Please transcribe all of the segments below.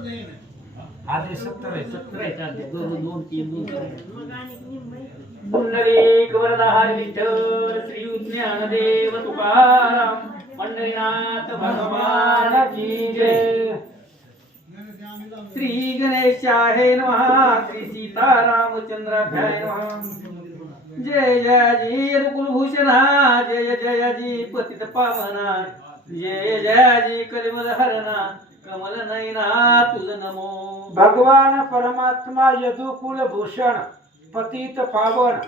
आधी 70 आहे. 70 आहे चालते 2 3 पुंडलिक वरदाहरी विठ्ठल श्री ज्ञानदेव तुकाराम पंढरीनाथ भगवान की जय. श्री गणेशाय नमः. श्री सीतारामचंद्राभ्याय नमः. जय जय कुलभूषणा. जय जय जी पतित पावना. जय जय जी कलिमल हरणा. कमल नयना तुझ नमो. भगवान परमात्मा यदुकुल भूषण पतित पावन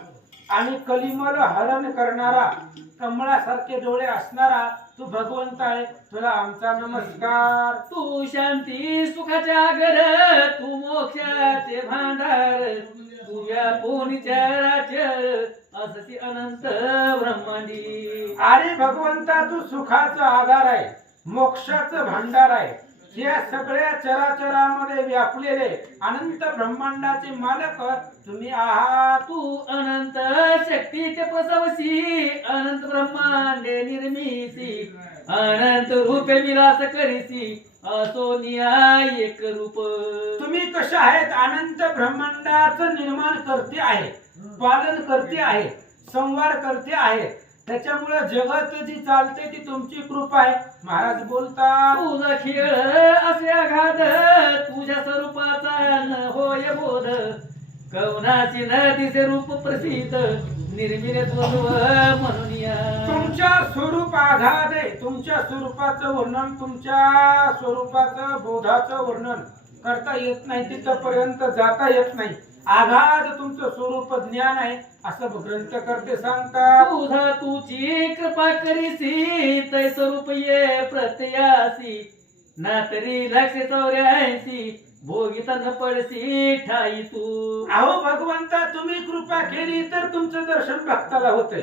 आणि कलिमल हरण करणारा कमळासारखे डोळे असणारा तू भगवंत आहे. तुला आमचा नमस्कार. तू शांती सुखाच्या घर. तू मोक्षाचे भांडार. तुझ्या पोनीच्या राज्य असती अनंत ब्रह्मांडी. अरे भगवंता तू सुखाचा आधार आहे, मोक्षाचं भांडार आहे. या सगळ्या चराचरामध्ये व्यापलेले अनंत ब्रह्मांडाचे मालक तुम्ही आहात. तू अनंत शक्तीचे प्रसवसी. अनंत ब्रह्मांडे निर्मिती. अनंत रूपे विलास करीसी. असो न्याय एक रूप. तुम्ही कशा आहेत? अनंत ब्रह्मांडाचं निर्माण करते आहे, पालन करते आहे, संवार करते आहे. त्याच्यामुळे जगत जी चालते ती तुमची कृपा आहे. महाराज बोलतात तुझा खेळ असे आघात. तुझ्या स्वरूपाचा न होय बोध. कवनाची नदीचे रूप प्रसिद्ध. निर्मिले त्वरूप म्हणून या. तुमच्या स्वरूप आघात आहे. तुमच्या स्वरूपाचं वर्णन, तुमच्या स्वरूपाचं बोधाचं वर्णन करता येत नाही, तिथपर्यंत जाता येत नाही. आघात तुमचं स्वरूप ज्ञान आहे असं ग्रंथ करते सांगतात. तुझा तुझी कृपा करीसी. तै स्वरूप ये प्रत्ययासी. ना तरी 184 भोगिता न पडसी ठाई तू. अहो भगवंता तुम्ही कृपा केली तर तुमचं दर्शन भक्ताला होतंय.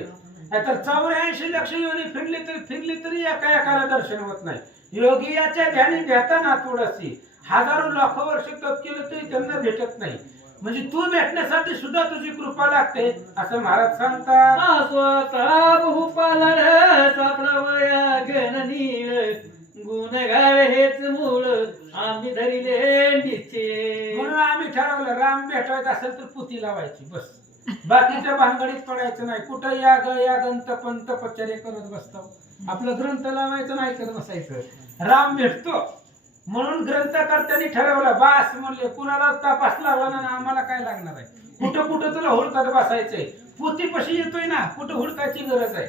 नाहीतर 84 लक्ष योनी फिरली तरी एकाला दर्शन होत नाही. योगी याच्या ध्यानी भेटताना थोडशी हजारो लाखो वर्ष तप केलं तरी त्यांना भेटत नाही. म्हणजे तू भेटण्यासाठी सुद्धा तुझी कृपा लागते असं महाराज सांगतात. स्वतः बहुपालर सापडावया घन नीळ. गुणगाळ हेच मूळ आम्ही धरिले निश्चय. म्हणून आम्ही ठरवलं राम भेटायचं असेल तर पुती लावायची बस. बाकीच्या भानगडीत पडायचं नाही. कुठं या गंत पंत पचारे करत बसतो. आपलं ग्रंथ लावायचं नाही करत बसायचं. राम भेटतो म्हणून ग्रंथकर्त्यांनी ठरवलं बास म्हणले कुणाला तपास लावला ना आम्हाला काय लागणार आहे. कुठं कुठं तुला हुडकत बसायचंय. पोतीपाशी येतोय ना कुठं हुडकायची गरज आहे.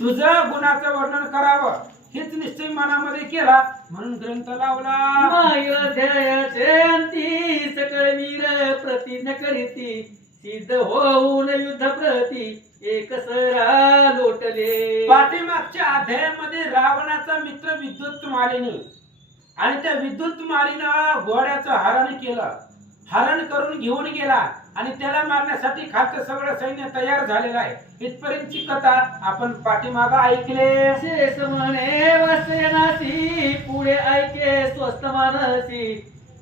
तुझं गुणाचं वर्णन करावं हेच निश्चय मनामध्ये केला म्हणून ग्रंथ लावला. अयोध्याचे अंती सकळ वीर प्रतिज्ञा करीती. सिद्ध होऊन युद्ध प्रती एक सरा लोटले. पाठीमागच्या अध्यायामध्ये रावणाचा मित्र विद्युत मालिनी आणि त्या विद्युत मालीनं घोड्याचं हरण केलं. हरण करून घेऊन गेला आणि त्याला मारण्यासाठी खालचं सगळं सैन्य तयार झालेलं आहे. इथपर्यंतची कथा आपण पाठीमागं ऐकले. शेष म्हणे वसनासी पुढे ऐके स्वस्त मानसी.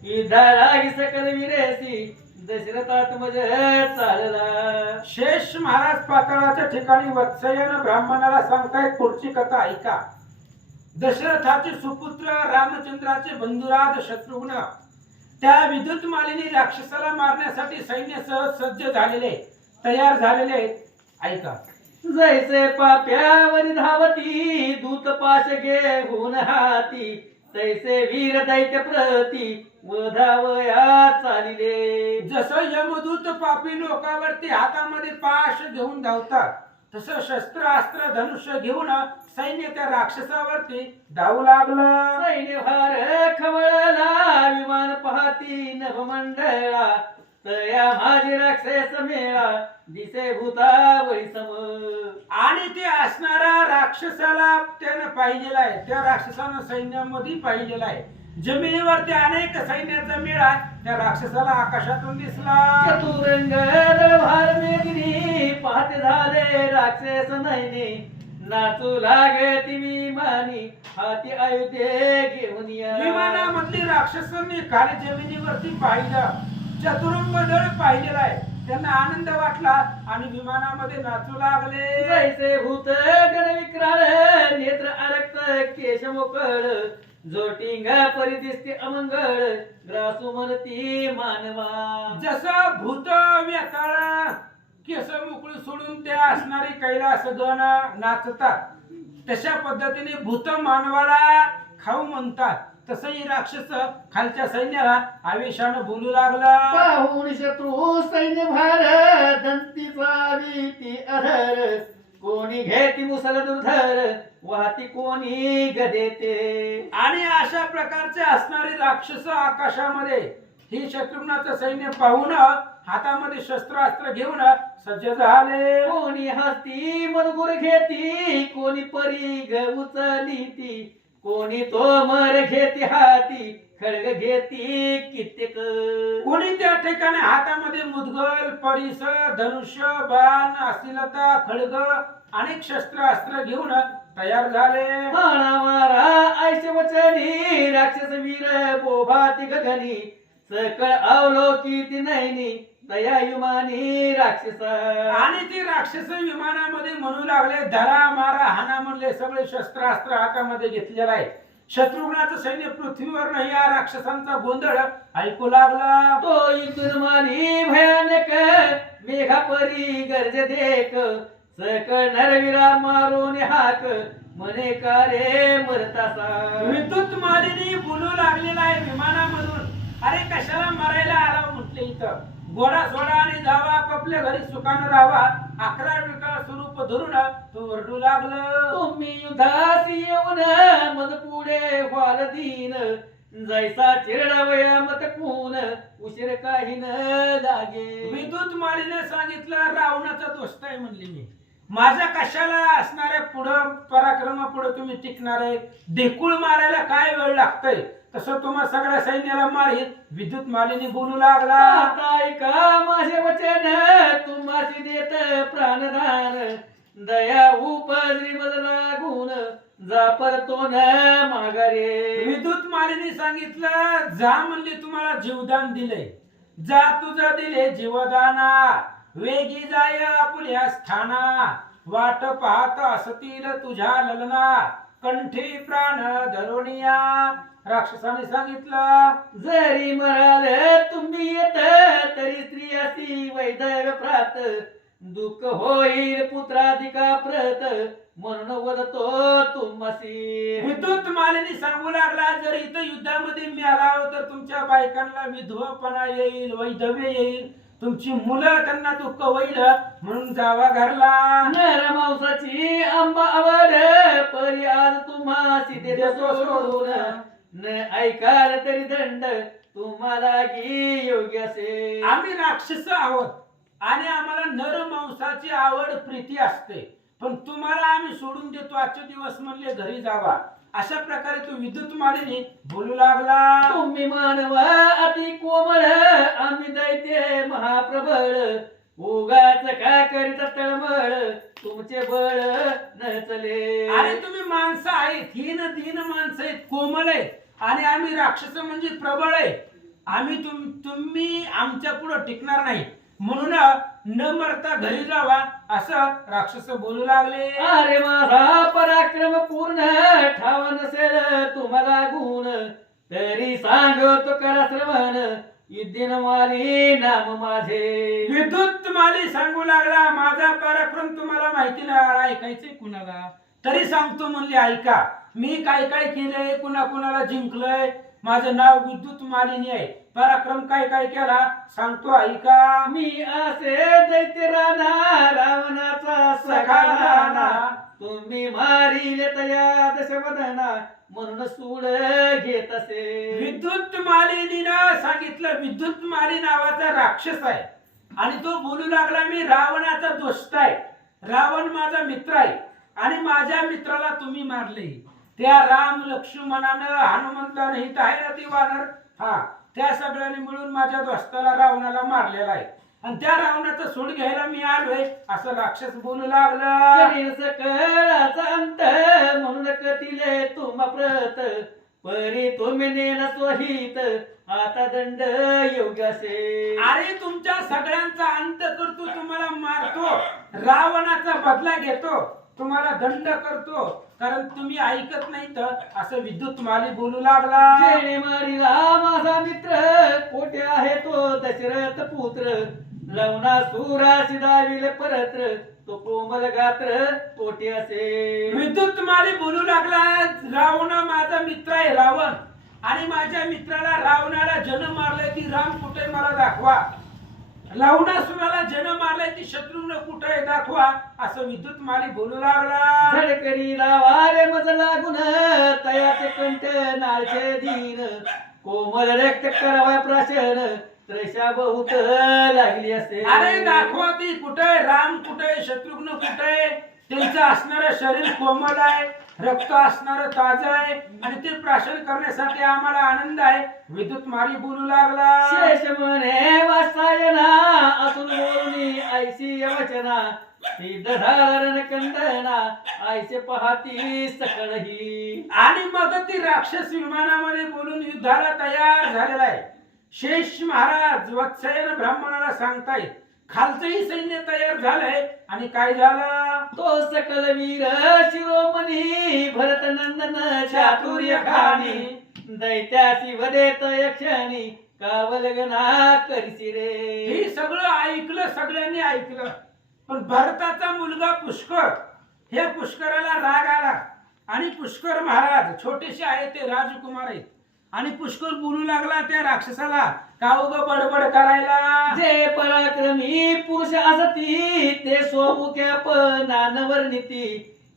युद्धालागी सकल विरेसी दशरथात्मज चालला. शेष महाराज पाताळाच्या ठिकाणी वत्सयन ब्राह्मणाला सांगतायत पुढची कथा ऐका. दशरथाचे सुपुत्र रामचंद्राचे बंधुराज शत्रुघ्न त्या विद्युत मालिनी राक्षसाला मारण्यासाठी सैन्यासह सज्ज झालेले तयार झालेले आहेत. ऐका. जैसे पाप्यावरी धावती दूत पाश घेऊन हाती. तैसे वीर दैत्य प्रती वधावया चालिले. जसं यमदूत पापी लोकांवरती हातामध्ये पाश घेऊन धावतात तसं शस्त्र अस्त्र धनुष्य घेऊन सैन्य त्या राक्षसावरती धावू लागलं. सैन्य भार खवळला. विमान पाहती नभमंडळा. तया माझी राक्षस मेळा. दिसे भूतावळी सम. आणि ते असणारा राक्षसाला त्यानं पाहिलेला आहे. त्या राक्षसानं सैन्यामध्ये पाहिलेला आहे. जमिनीवरती अनेक सैन्याचा मेळा त्या राक्षसाला आकाशातून दिसला. चतुरंग भार मेदिनी पाहते झाले राक्षस नयने. नाचू लागे ती विमानी हाती अयोध्ये घेऊन या. विमानामधली राक्षसांनी खाली जमिनीवरती पाहिलं. चतुरंग दळ पाहिलेला आहे. त्यांना आनंद वाटला आणि विमानामध्ये नाचू लागले. जैसे भूत गण विक्राळ. नेत्र अरक्त केश मोकळ. जो टिंगा परी दिसते अमंगळ ग्रासू म्हणती मानवा. जसं भूत व्यताळ केस मोकळी सोडून ते असणारी कैलास गण नाचतात, तशा पद्धतीने भूत मानवाला खाऊ म्हणतात. तसंही राक्षस खालच्या सैन्याला आवेशानं बोलू लागला. पाहून शत्रू सैन्य भार दंतीचा वीती अधर, कोणी घेती मुसल दुर्धर वाहती कोणी गदेते. आणि अशा प्रकारचे असणारे राक्षस आकाशामध्ये ही शत्रुघ्नाचं सैन्य पाहून हातामध्ये शस्त्रास्त्र घेऊन सज्ज झाले. कोणी हस्ती मनगुर घेती, कोणी परी ग उचली ती, कोणी तोमर घेती हाती, खड्ग घेती कित्येक. कोणी त्या ठिकाणी हातामध्ये मुदगल, परिस, धनुष्य, बाण, असिलता, खड्ग अनेक शस्त्रास्त्र घेऊन तयार झाले. हाणा मारा ऐश वचनी राक्षस वीर बोभाती गगनी, सकळ अवलोकित नैनी तया युमानी राक्षसा. आणि ती राक्षस विमानामध्ये म्हणू लागले, धरा मारा हाना म्हणले. सगळे शस्त्रास्त्र हातामध्ये घेतलेला आहे. शत्रुघ्नाचं सैन्य पृथ्वीवर नाही या राक्षसांचा गोंधळ ऐकू लागला. तो युद्धमानी भयानक मेघा परी गर्ज देख, सकळ नरवीरा मारून हाक म्हणे का रे मरतासा. विद्युत मालिनी बोलू लागलेला आहे विमानामधून. अरे कशाला मारायला आला म्हटले, इथं घोडा सोडा आणि जावा, आपापल्या घरी सुखानं राहावा. 11 विकराळ स्वरूप धरून तो ओरडू लागलं. तुम्ही युद्धासी येऊन मज पुढे व्हाल दीन, जैसा चिरडा वया मत कोण उशीर काही न लागे. विद्युत मालिने सांगितलं, रावणाचा दोस्त आहे म्हणले मी. माझ्या कशाला असणाऱ्या पुढं पराक्रमा पुढे तुम्ही टिकणार आहे. ढेकूळ मारायला काय वेळ लागतंय, तसं तुम्हा सगळ्या सैन्याला मारील. विद्युत मालिनी बोलू लागला. आता ऐका माझे वचन, तुम्हासी देत प्राणदान, दया उपद्री मज लागून जा परतो न माघारे. विद्युत मालिनी सांगितलं, जा म्हणली तुम्हाला जीवदान दिले, जा तुझं दिले जीवदाना. वेगी जाय आपुल्या स्थाना, वाट पाहत असतील तुझ्या ललना, कंठी प्राण धरोनिया. राक्षसाने सांगितलं, जरी मराल तुम्ही येत तरी स्त्री अशी वैदव्य प्रात, दुःख होईल पुत्राधिका प्रत म्हणून वदतो तुम्हासी. विद्युत मालिनी सांगू लागला, जर इथं युद्धामध्ये मी आला तर तुमच्या बायकांना विधवापणा येईल, वैधव्य येईल, तुमची मुलं त्यांना दुःख होईल, म्हणून जावा घरला. नर मांसाची आंबा आवड परी आज तुम्हासी देतो सोडून, न ऐकाल तरी दंड तुम्हाला की योग्य असे. आम्ही राक्षस आहोत आणि आम्हाला नर मांसाची आवड प्रीती असते, पण तुम्हाला आम्ही सोडून देतो, आजचे दिवस म्हणले घरी जावा. अशा प्रकारे तो विद्युत मालिनी बोलू लागला. तुम्ही मानव अति कोमळ, आम्ही दैत्य महाप्रबळ, उगाच काय करीत तळमळ, तुमचे बळ न चले. अरे तुम्ही माणसं आहेत, हीन दीन माणसं आहेत, कोमल आहेत, आणि आम्ही राक्षस म्हणजे प्रबळ आहे. आम्ही तुम्ही आमच्या पुढे टिकणार नाही, म्हणून न मरता घरी जावा असं राक्षस बोलू लागले. अरे माझा पराक्रम पूर्ण ठाव नसेल तुम्हाला गुण, तरी सांगतो करा श्रवण युद्धीन माली नाम माझे. विद्युत माली सांगू लागला, माझा पराक्रम तुम्हाला माहिती नाही, ऐकायचंय कुणाला तरी सांगतो म्हणले ऐका. मी काय काय केलंय, कुणा कुणाला जिंकलंय, माझं नाव विद्युत मालिनी आहे. पराक्रम काय काय केला सांगतो ऐका. मी असे दैत्य राणा रावणाचा सखा जाना, तुम्ही मारिले तया दशवदना, म्हणून सूड घेत असे. विद्युत मालिनीनं सांगितलं, विद्युत माली नावाचा राक्षस आहे आणि तो बोलू लागला, मी रावणाचा दोस्त आहे, रावण माझा मित्र आहे आणि माझ्या मित्राला तुम्ही मारले. त्या राम लक्ष्मणानं हनुमंतानं हित आहे ना ती वानर, हा त्या सगळ्यांनी मिळून माझ्या दोस्ताला रावणाला मारलेला आहे आणि त्या रावणाचा सूड घ्यायला मी आलोय असं राक्षस बोलू लागला. सकळाचा अंत म्हणून कथिले तुम्हा प्रत, परी तुम्ही नेन स्वहित आता दंड योग्य असे. अरे तुमच्या सगळ्यांचा अंत करतो, तुम्हाला मारतो, रावणाचा बदला घेतो, तुम्हाला दंड करतो कारण तुम्ही ऐकत नाही तर असं विद्युत माली बोलू लागला. जेणे मारिला माझा मित्र कोठे आहे तो दशरथ पुत्र लवना सुराशी दाविल परत्र तो कोमल गात्र कोठे असे. विद्युत माली बोलू लागला, रावण माझा मित्र आहे रावण, आणि माझ्या मित्राला रावणाला जन्म मारलाय ती राम कुठे मला दाखवा. रावणासुराला जन्म मारलाय ती शत्रुघ्न कुठे दाखवा, असं विद्युत माली बोलू लागला. झडकरी लावारे मज लागून तयाचे कंठ नाळचे दीन कोमल रक्त करावा प्राशन त्रैशा बहुत लागली असे. अरे दाखवा ती कुठे, राम कुठे, शत्रुघ्न कुठे, त्यांचं असणारं शरीर कोमल आहे, रक्त असणारं ताज आहे, आणि ते प्राशन करण्यासाठी आम्हाला आनंद आहे. विद्युत माली बोलू लागला. शेष म्हणे वासायना असून बोलणी ऐशी वचना सिद्ध धारण कंदना ऐसे पाहती सकळही. आणि मग ती राक्षस विमानामध्ये बोलून युद्धाला तयार झालेला आहे. शेष महाराज वत्सायन ब्राह्मणाला सांगतायत खालचंही सैन्य तयार झालंय, आणि काय झालं, तो सकल वीर शिरोमणी भरत नंदन चातुर्य खाणी दैत्यासी वदेत यक्षणी कावलगना करसी रे. हे सगळं ऐकलं, सगळ्यांनी ऐकलं. पण भरताचा मुलगा पुष्कर, हे पुष्कराला राग आला, आणि पुष्कर महाराज छोटेसे आहेत, ते राजकुमार आहेत, आणि पुष्कर बोलू लागला त्या राक्षसाला, का उग बडबड करायला. जे पराक्रमी पुरुष असती ते सोमुख्या पनानवर्णिती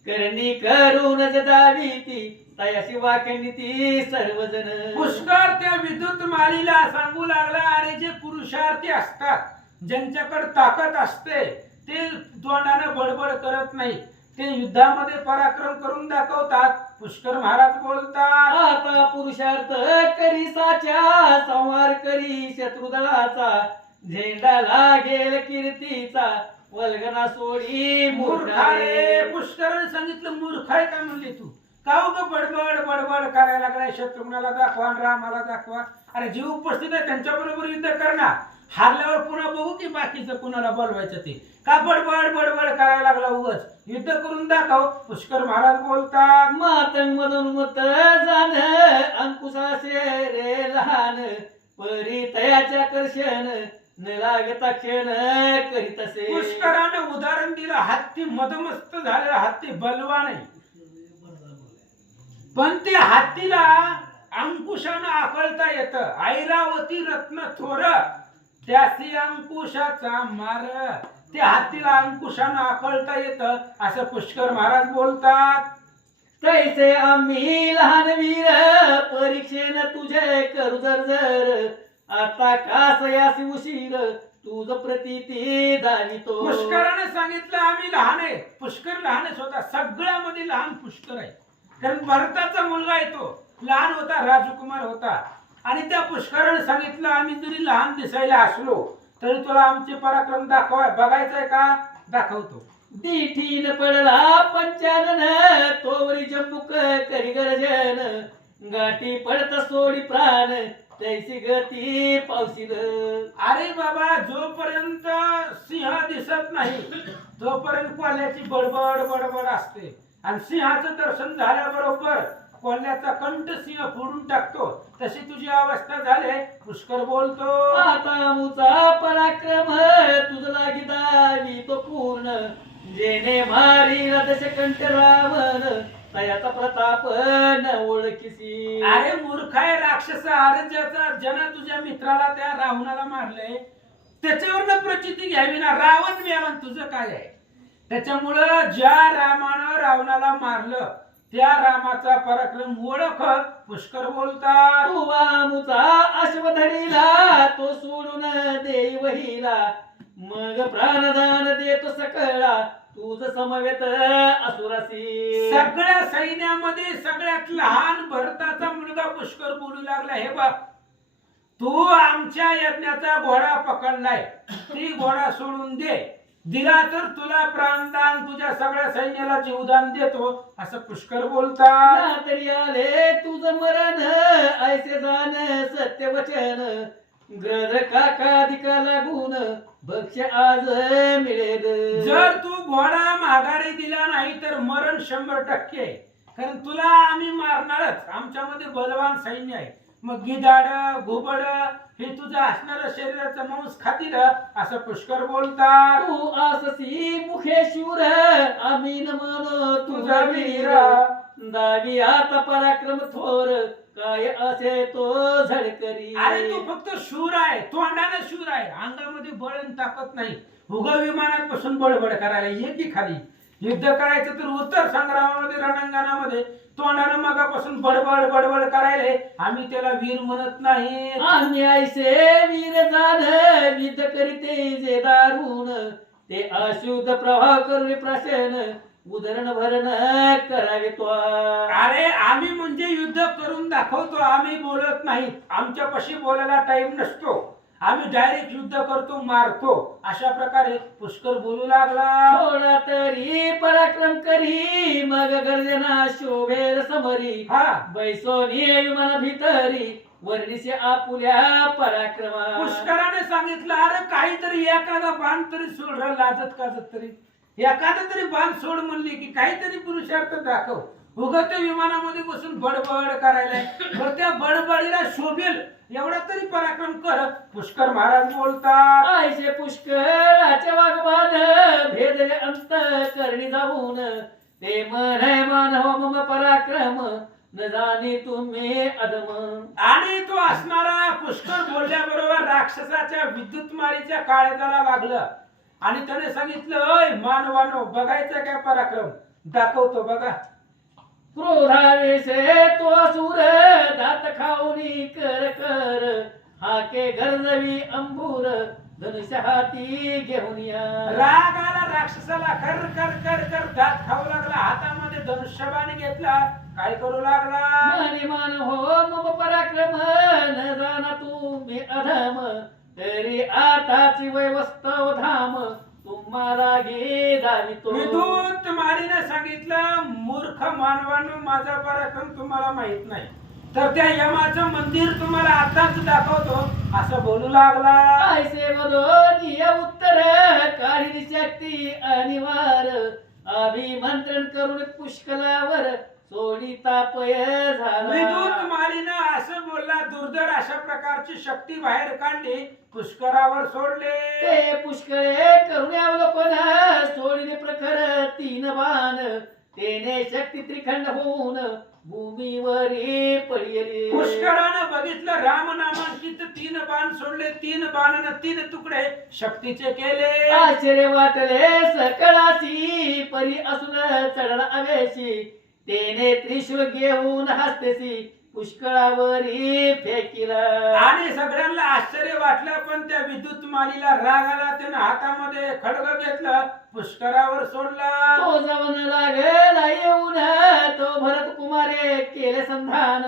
करणी करून दाविती तयाशी वाक्यनीती सर्वजण. पुष्कर त्या विद्युत मालीला सांगू लागला, अरे जे पुरुषार्थी असतात, ज्यांच्याकडे ताकद असते, ते तोंडाने बडबड करत नाही, ते युद्धामध्ये पराक्रम करून दाखवतात. पुष्कर महाराज बोलतात, आता पुरुषार्थ करी साच्या संहार करी शत्रुदळाचा झेंडा लागेल कीर्तीचा वल्गना सोडी मूर्खारे. पुष्कराने सांगितलं मूर्ख आहे का म्हणले तू, का उग बडबड बडबड करायला लागलाय, शत्रुघ्नाला दाखवा आणि रामाला दाखवा. अरे जे उपस्थित आहे त्यांच्या बरोबर युद्ध करणार, हारल्यावर पुन्हा बघू की बाकीचं कुणाला बोलवायचं ते, का बडबड बडबड करायला लागला, उगच युद्ध करून दाखव. पुष्कर महाराज बोलतात, मातंग मधून मत जाण अंकुशासे रे लहान परी तयाच्या कर्षण न लागता क्षण करीत असे. पुष्कराने उदाहरण दिलं, हत्ती मदमस्त झालेला हत्ती बलवान आहे, पण ते हत्तीला अंकुशानं आकळता येतं. ऐरावती रत्न थोर त्यासी अंकुशाचा मार, ते हत्तीला अंकुशानं आकळता येतं, असं पुष्कर महाराज बोलतात. तैसे आम्ही लहान वीर परीक्षेन तुझे करू जर आता कासयासी उशीर तुझ प्रतीती दावितो. पुष्कराने सांगितलं आम्ही लहान आहे. पुष्कर लहानच होता, सगळ्यामध्ये लहान पुष्कर आहे, कारण भरताचा मुलगा आहे, तो लहान होता, राजकुमार होता. आणि त्या पुष्कराने सांगितलं आम्ही जरी लहान दिसायला असलो तरी तुला आमचे पराक्रम दाखवाय बघायचंय का, दाखवतो. दिठीन पडला पंचानन तोवरी जंबुक करी गरजन गाठी पडत सोडी प्राण तैसी गती पावसील. अरे बाबा, जोपर्यंत सिंह दिसत नाही तोपर्यंत कोल्ह्याची बडबड बडबड असते, आणि सिंहाचं दर्शन झाल्याबरोबर कोल्ह्याचा कंठ सिंह फोडून टाकतो, तशी तुझी अवस्था झाली. पुष्कर बोलतो, आता मुचा पराक्रम तुझ लागी दावी तो पूर्ण जेने मारी दश कंठ रावण तयाचा प्रताप न ओळखीसी. अरे मूर्ख आहे राक्षस, अरे ज्याचा तुझ्या मित्राला त्या रावणाला मारले त्याच्यावर प्रचिती घ्यावी ना, रावण मेला तुझं काय आहे. त्याच्यामुळं ज्या रामानं रावणाला मारलं त्या रामाचा पराक्रम ओळख. पुष्कर बोलतात, तू वामुचा अश्वधरीला तो सोडून देई वहिला मग प्राणदान देतो सकळा तुझ समवेत असुरासी. सगळ्या सैन्यामध्ये सगळ्यात लहान भरताचा मुलगा पुष्कर बोलू लागला, हे बघ तू आमच्या यज्ञाचा घोडा पकडलाय, ती घोडा सोडून दे, दिला तर तुला प्राणदान, तुझ्या सगळ्या सैन्याला जीवदान देतो, असं पुष्कर बोलतात. तरी आले तुझ मरण ऐसे जाण सत्य वचन ग्रह काकाधिका लागून भक्ष आज मिळेल. जर तू घोडा माघारी दिला नाही तर मरण 100%. कारण तुला आम्ही मारणारच. आमच्यामध्ये बलवान सैन्य आहे. मग गिधाड घुबड हे तुझं असणारं शरीराचं मांस खातील असं पुष्कर बोलतात. तू आससी मुखे शूर आम्ही न म्हणो तुझा वीर दावी आता पराक्रम थोर काय असे तो झडकरी. अरे तू फक्त शूर आहे, तोंडानं शूर आहे, अंगामध्ये बळ आणि ताकद नाही. उगा विमानात बसून बडबड करायला ये की खाली. युद्ध करायचं तर उत्तर संग्रामामध्ये रणांगणामध्ये तोंडानं मगापासून बडबड बडबड करायला आम्ही त्याला वीर म्हणत नाही. आम्ही ऐसे वीर जाण विध करीते जे दारुण ते अशुद्ध प्रवाह करून प्राशन उदरण भरण करावे तो. अरे आम्ही म्हणजे युद्ध करून दाखवतो, आम्ही बोलत नाही. आमच्यापाशी बोलायला टाइम नसतो. आम्ही डायरेक्ट युद्ध करतो, मारतो. अशा प्रकारे पुष्कर बोलू लागला. थोडा तरी पराक्रम करी मग गर्जना शोभेर समरी हा बैसोनी विमान भितरी वर्णिसे आपुल्या पराक्रमा. पुष्कराने सांगितलं, अरे काहीतरी एखादा बाण तरी सोड रे, लाजत काजत तरी एखादा तरी बाण सोड म्हणली की काहीतरी पुरुषार्थ दाखव. उगत विमानामध्ये बसून बडबड करायला, मग त्या बडबडीला शोभेल एवढा तरी पराक्रम कर. पुष्कर महाराज बोलतात, आयशे पुष्कळाचे वागवान भेदले अंत करणी जाऊन ते म्हणे मानव मम पराक्रम न जाणे तुम्ही अदम. आणि तो असणारा पुष्कर बोलल्याबरोबर राक्षसाच्या विद्युत मारीच्या काळजाला लागलं आणि त्याने सांगितलं, अय मानवानो, बघायचं काय पराक्रम, दाखवतो बघा. क्रोधावेशे तो असुर दात खाऊनी कर कर हाके गरजवी अंबूर धनुष्य हाती घेऊन या. राग आला राक्षसाला, कर कर कर कर दात खाऊ लागला. हातामध्ये धनुष्यबाण घेतला, काय करू लागला. माने मान हो मम पराक्रम न जाना तुम्ही अधम तरी आताची वैवस्तव धाम तुम्हाला घे दावितो. विद्युत मारीने सांगितलं, मूर्ख मानवांनो, माझा पराक्रम तुम्हाला माहित नाही तर त्या यमाचं मंदिर तुम्हाला आताच दाखवतो असं बोलू लागला. ऐसे बदोनिय उत्तर काढी शक्ती अनिवार अभिमंत्रण करून पुष्कलावर सोडी तापय झाला. विद्युत मारीनं असं बोलला, दुर्धर अशा प्रकारची शक्ती बाहेर काढली, पुष्करावर सोडले. ते पुष्कळे करून अवलोकन सोडीने प्रखर तीन बाण तेने शक्ती त्रिखंड होऊन भूमीवरी पडली. पुष्करानं बघितलं, रामनामांकित 3 बाण सोडले. 3 बाणानं 3 तुकडे शक्तीचे केले. आश्चर्य वाटले सकळासी परी असुर चढला अवेशी तेने त्रिशूळ घेऊन हस्तेसी पुष्कळावरी फेकिला. आणि सगळ्यांना आश्चर्य वाटलं, पण त्या विद्युत मालीला राग आला. त्यानं हातामध्ये खड्ग घेतलं, पुष्करावर सोडला. तो जाऊन लागला येऊन तो भरत कुमारे केले संधान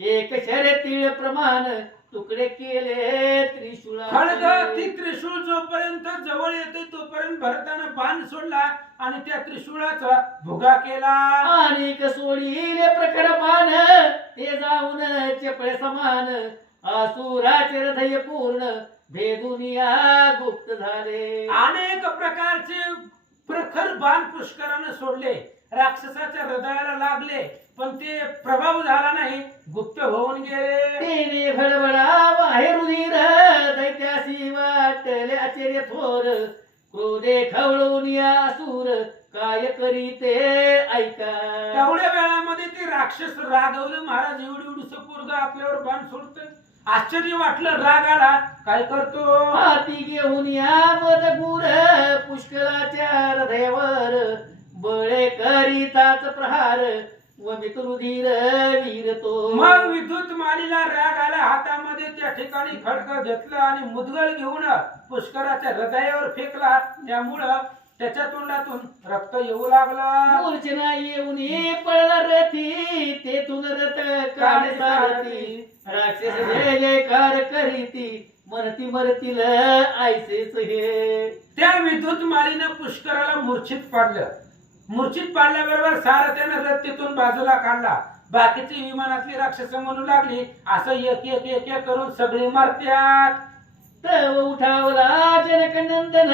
एक शर्यती प्रमाण तुकडे केले त्रिशूळा. खड्ग ती त्रिशूळ जोपर्यंत जवळ येते तोपर्यंत भरतानं बाण सोडला आणि त्या त्रिशूळाचा भुगा केला. आणि सोडीले प्रखर बाण ते जाऊन चपळे समान असुराचे हृदय पूर्ण भेदुनिया गुप्त झाले. अनेक प्रकारचे प्रखर बाण पुष्करानं सोडले, राक्षसाच्या हृदयाला लागले, पण ते प्रभाव झाला नाही, गुप्त होऊन गेले. तेने भडबडा बाहेर उदीर दैत्यासी वाटले आश्चर्य थोर क्रोधे खवळून या असुर काय करीते ऐका. तेवढ्या वेळामध्ये ते राक्षस रागवलं, महाराज एवढी एवढीच पोरग आपल्यावर बाण सोडतोय. आश्चर्य वाटलं, राग आला, काय करतो. हाती घेऊन या मद गुर पुष्कळाच्या हृदयावर बळे करीताच प्रहार व मित्रुधीर वीर तो. मग विद्युत मालीला राग आला, हातामध्ये त्या ठिकाणी खडक घेतलं आणि मुदगल घेऊन पुष्कराच्या हृदयावर फेकला. त्यामुळं त्याच्या तोंडातून रक्त येऊ लागला. मूर्छना येऊन पडला रथी तेथून रथ काढे सारथी राक्षस जय जयकार करीती मरती मरतील ऐसेच हे. त्या विद्युत मालीनं पुष्कराला मूर्छित पाडलं. मूर्छित पाडल्याबरोबर सारथ्यानं रथ तिथून बाजूला काढला. बाकीची विमानातली राक्षस म्हणू लागली, असं एक एक एक एक करून सगळी मरत्यात. तव उठावला जनकनंदन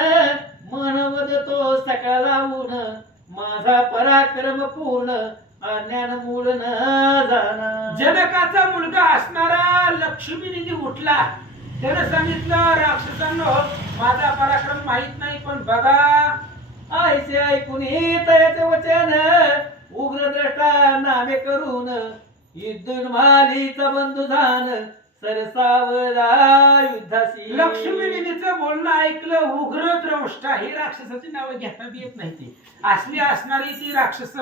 म्हणवत तो सकाळ लावून माझा पराक्रम पूर्ण अज्ञान मूळ न जाणा. जनकाचा मुलगा असणारा लक्ष्मी निधी उठला. त्यानं सांगितलं राक्षसांनो माझा पराक्रम माहित नाही पण बघा. ऐसे ऐकून तयाचे वचन उग्र द्रष्टा नामे करून युद्धोन्मालीचा बंधू झान सरसावला युद्धासी. लक्ष्मी निधीचं बोलणं ऐकलं. उग्र द्रष्टा ही राक्षसाची नावं घेता बी येत नाही. ती असली असणारी ती राक्षस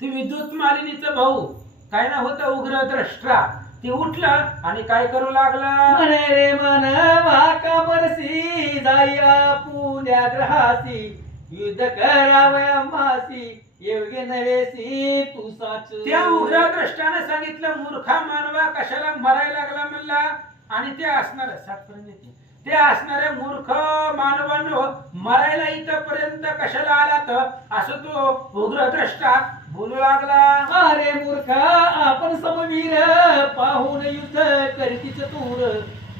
ती विद्युत मालिनीचं भाऊ काय ना होतं उग्र द्रष्टा. ते उठलं आणि काय करू लागला. म्हणे रे मन वाका बरसी जाया पुण्या ग्रहासी युद्ध करावया मासी योग्य नवेसी तू साच. त्या उग्र द्रष्टाने सांगितलं मूर्खा मानवा कशाला मरायला लागला म्हणला. आणि ते असणार सातपर्यंत येते. ते असणाऱ्या मूर्ख मानवांनो मरायला इथपर्यंत कशाला आला तर असं तो उग्र द्रष्टा बोलू लागला. अरे मूर्खा आपण समवीर पाहून युद्ध करीतीच तूर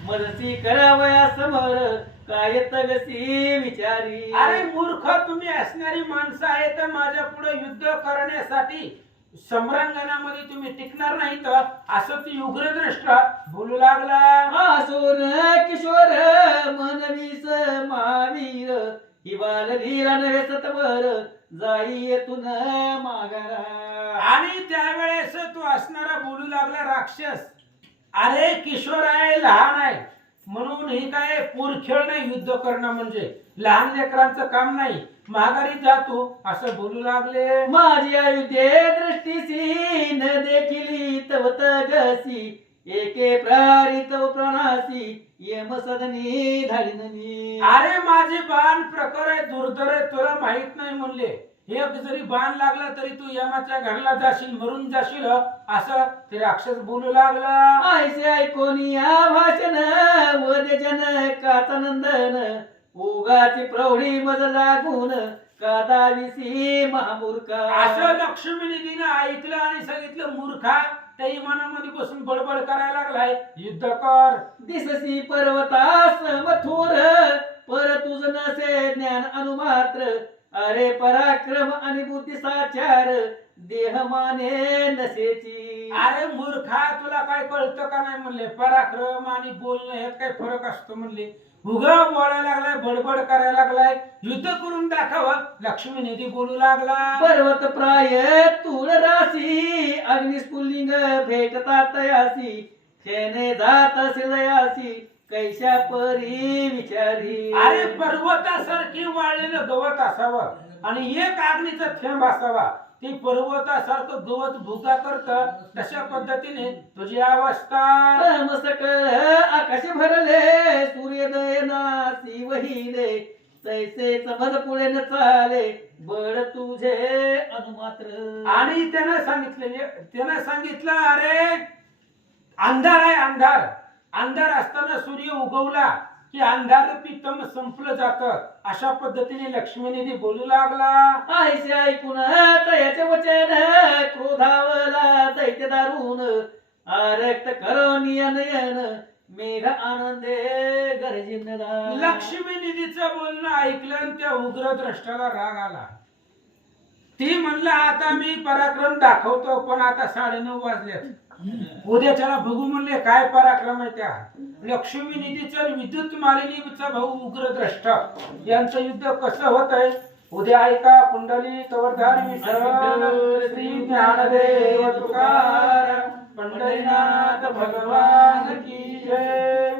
मरसी करावया समर काय तगसी विचारी. अरे मूर्ख तुम्ही असणारी माणसं आहेत तर माझ्या पुढे युद्ध करण्यासाठी सम्रांगणामध्ये तुम्ही टिकणार नाही तर असं ती उग्रद्रष्टा बोलू लागला. आसुर किशोर मनवीस महावीर हिवाल लीला नव्हे सतवर जाई येतून माघारा. आणि त्यावेळेस तो असणारा बोलू लागला राक्षस. अरे किशोर आहे लहान आहे म्हणून हे काय पोरखेळ नाही. युद्ध करणं म्हणजे लहान लेकरांचं काम नाही. माघारी जातो असं बोलू लागले. माझी आयुधे दृष्टीसी न देखिली तव तगसी एके प्रारी तव प्रणासी यम सदनी धाडिननी. अरे माझे बाण प्रकार आहे दुर्धर आहे तुला माहित नाही म्हणले. एक जरी बाण लागला तरी तू यमाच्या घरला जाशील मरून जाशील असं ते राक्षस बोलू लागला. ऐसे ऐकून या भाषण वदे जनकाचा नंदन उगाची प्रौढी मज लागून कादाविसी महामूर्खा. असं लक्ष्मी निधीने ऐकलं आणि सांगितलं मूर्खा त्या इमानामध्ये बसून बडबड करायला लागलाय. युद्ध कर. दिससी पर्वतास मथुर पर तुझ नसे ज्ञान अनुमात्र अरे पराक्रम आणि बुद्धी साचार देह माने नसेची. अरे मूर्खा तुला काय कळतं का नाही म्हणले. पराक्रम आणि बोलणं ह्यात काय फरक असतो म्हणले. उगा बोलायला लागलाय बडबड करायला लागलाय. युद्ध करून दाखवा लक्ष्मी निधी बोलू लागला. पर्वत प्राय तुळ राशी अग्निस्फुल्लिंग भेटता तयासी खेने जात शिलयासी कैशा परी विचारी. अरे पर्वतासारखी वाळलेलं गवत असावं आणि एक आग्नीचा थेंब असावा. ते पर्वतासारखं गवत भुगा करत तशा पद्धतीने तुझी अवस्था. सकळ आकाश भरले सूर्योदय नासी वहिले तैसे समज पुढे न चाले बळ तुझे अनुमात्र. आणि त्यानं सांगितलं अरे अंधार आहे अंधार. अंधार असताना सूर्य उगवला की अंधार पितम संपलं जातं. अशा पद्धतीने लक्ष्मीनिधी बोलू लागला. ऐसे ऐकून तयाचे वचन क्रोधावला दैत्य दारुण आरक्त करो नियन मेघ आनंदे गरजिनला. लक्ष्मी निधीचं बोलणं ऐकलं आणि त्या उग्र द्रष्टाला राग आला. ती म्हणलं आता मी पराक्रम दाखवतो पण आता 9:30 वाजलेत. उद्याच्याला बघू म्हणले काय पराक्रम आहे त्या. लक्ष्मी निधीचं विद्युत मालिनीचा भाऊ उग्र द्रष्टा यांचं युद्ध कसं होत आहे उद्या ऐका. कुंडली कवरधारी विठ्ठल श्री ज्ञानदेव तुकाराम पंढरीनाथ भगवान की जय.